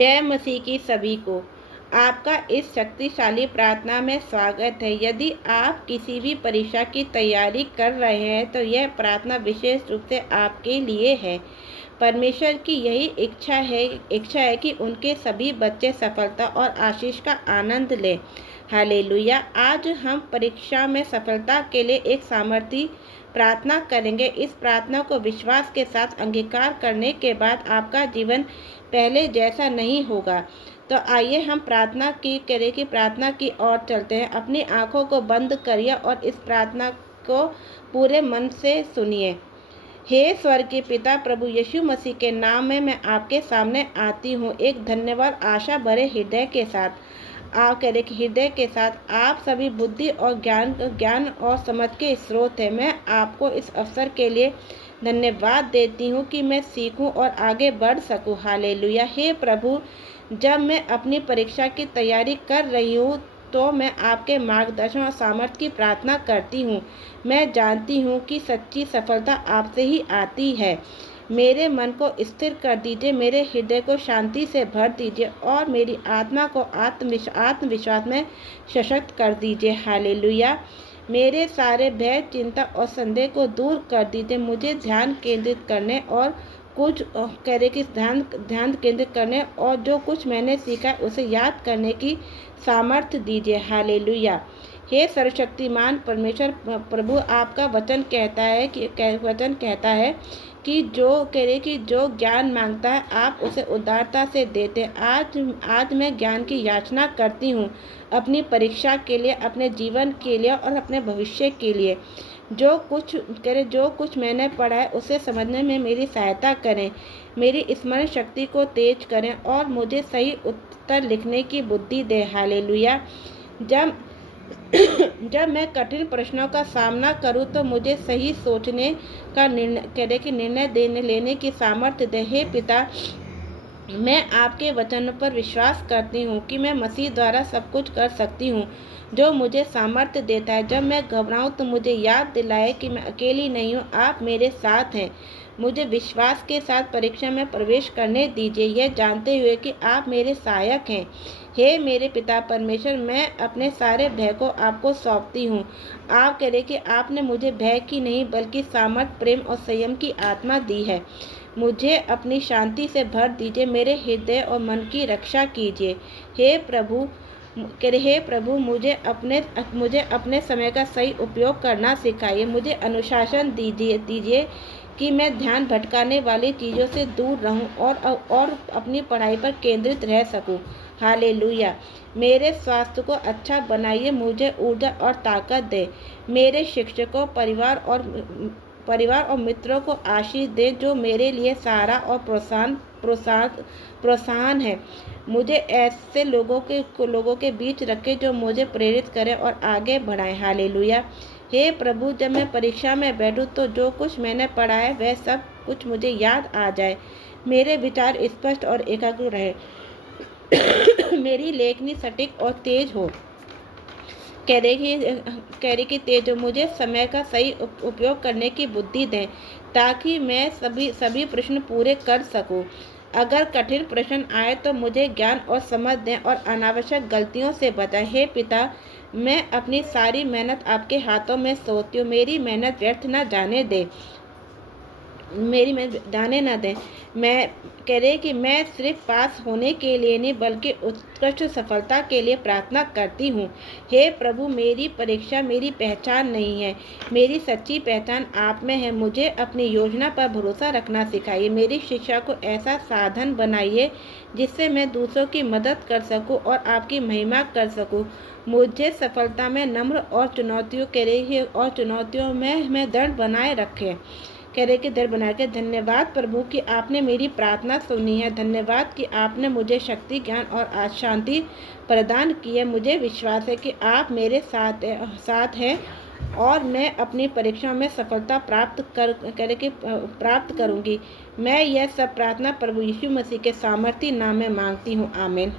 जय मसीह की सभी को। आपका इस शक्तिशाली प्रार्थना में स्वागत है। यदि आप किसी भी परीक्षा की तैयारी कर रहे हैं तो यह प्रार्थना विशेष रूप से आपके लिए है। परमेश्वर की यही इच्छा है कि उनके सभी बच्चे सफलता और आशीष का आनंद लें। हालेलुया। आज हम परीक्षा में सफलता के लिए एक सामर्थी प्रार्थना करेंगे। इस प्रार्थना को विश्वास के साथ अंगीकार करने के बाद आपका जीवन पहले जैसा नहीं होगा। तो आइए हम प्रार्थना की ओर चलते हैं। अपनी आंखों को बंद करिए और इस प्रार्थना को पूरे मन से सुनिए। हे स्वर्ग के पिता, प्रभु यीशु मसीह के नाम में मैं आपके सामने आती हूँ एक धन्यवाद आशा भरे हृदय के साथ। आप सभी बुद्धि और ज्ञान और समझ के स्रोत हैं। मैं आपको इस अवसर के लिए धन्यवाद देती हूँ कि मैं सीखूं और आगे बढ़ सकूं। हालेलुया। हे प्रभु, जब मैं अपनी परीक्षा की तैयारी कर रही हूँ तो मैं आपके मार्गदर्शन और सामर्थ्य की प्रार्थना करती हूँ। मैं जानती हूँ कि सच्ची सफलता आपसे ही आती है। मेरे मन को स्थिर कर दीजिए, मेरे हृदय को शांति से भर दीजिए और मेरी आत्मा को आत्मविश्वास में सशक्त कर दीजिए। हालेलुया। मेरे सारे भय, चिंता और संदेह को दूर कर दीजिए। मुझे ध्यान केंद्रित करने और ध्यान केंद्रित करने और जो कुछ मैंने सीखा उसे याद करने की सामर्थ्य दीजिए। हालेलुया। हे सर्वशक्तिमान परमेश्वर प्रभु, आपका वचन कहता है कि जो ज्ञान मांगता है आप उसे उदारता से देते। आज मैं ज्ञान की याचना करती हूँ अपनी परीक्षा के लिए, अपने जीवन के लिए और अपने भविष्य के लिए। जो कुछ मैंने पढ़ा है उसे समझने में मेरी सहायता करें। मेरी स्मरण शक्ति को तेज करें और मुझे सही उत्तर लिखने की बुद्धि दे। हालेलुया। जब मैं कठिन प्रश्नों का सामना करूं तो मुझे सही सोचने का निर्णय लेने की सामर्थ्य दे। हे पिता, मैं आपके वचनों पर विश्वास करती हूँ कि मैं मसीह द्वारा सब कुछ कर सकती हूँ जो मुझे सामर्थ्य देता है। जब मैं घबराऊँ तो मुझे याद दिलाए कि मैं अकेली नहीं हूँ, आप मेरे साथ हैं। मुझे विश्वास के साथ परीक्षा में प्रवेश करने दीजिए, यह जानते हुए कि आप मेरे सहायक हैं। हे मेरे पिता परमेश्वर, मैं अपने सारे भय को आपको सौंपती हूँ। आप कह रहे कि आपने मुझे भय की नहीं बल्कि सामर्थ, प्रेम और संयम की आत्मा दी है। मुझे अपनी शांति से भर दीजिए, मेरे हृदय और मन की रक्षा कीजिए। हे प्रभु, मुझे अपने समय का सही उपयोग करना सिखाइए। मुझे अनुशासन दीजिए कि मैं ध्यान भटकाने वाली चीज़ों से दूर रहूं और अपनी पढ़ाई पर केंद्रित रह सकूं। हालेलुया। मेरे स्वास्थ्य को अच्छा बनाइए, मुझे ऊर्जा और ताकत दे। मेरे शिक्षकों, परिवार और मित्रों को आशीष दे जो मेरे लिए सहारा और प्रोत्साहन है। मुझे ऐसे लोगों के बीच रखें जो मुझे प्रेरित करें और आगे बढ़ाएं। हालेलुया। हे प्रभु, जब मैं परीक्षा में बैठूं तो जो कुछ मैंने पढ़ा है वह सब कुछ मुझे याद आ जाए। मेरे विचार स्पष्ट और एकाग्र रहे। मेरी लेखनी सटीक और तेज हो। तेज हो। मुझे समय का सही उपयोग करने की बुद्धि दें ताकि मैं सभी प्रश्न पूरे कर सकूं। अगर कठिन प्रश्न आए तो मुझे ज्ञान और समझ दें और अनावश्यक गलतियों से बचाएं। हे पिता, मैं अपनी सारी मेहनत आपके हाथों में सौंपती हूँ। मेरी मेहनत व्यर्थ न जाने दें। मैं कह रही कि मैं सिर्फ पास होने के लिए नहीं बल्कि उत्कृष्ट सफलता के लिए प्रार्थना करती हूँ। हे प्रभु, मेरी परीक्षा मेरी पहचान नहीं है, मेरी सच्ची पहचान आप में है। मुझे अपनी योजना पर भरोसा रखना सिखाइए। मेरी शिक्षा को ऐसा साधन बनाइए जिससे मैं दूसरों की मदद कर सकूं और आपकी महिमा कर सकूं। मुझे सफलता में नम्र और चुनौतियों में मैं दृढ़ बनाए रखें। दर के धन्यवाद प्रभु कि आपने मेरी प्रार्थना सुनी है। धन्यवाद कि आपने मुझे शक्ति, ज्ञान और शांति प्रदान की है। मुझे विश्वास है कि आप मेरे साथ हैं और मैं अपनी परीक्षा में सफलता प्राप्त करूंगी। मैं यह सब प्रार्थना प्रभु यीशु मसीह के सामर्थी नाम में मांगती हूँ। आमीन।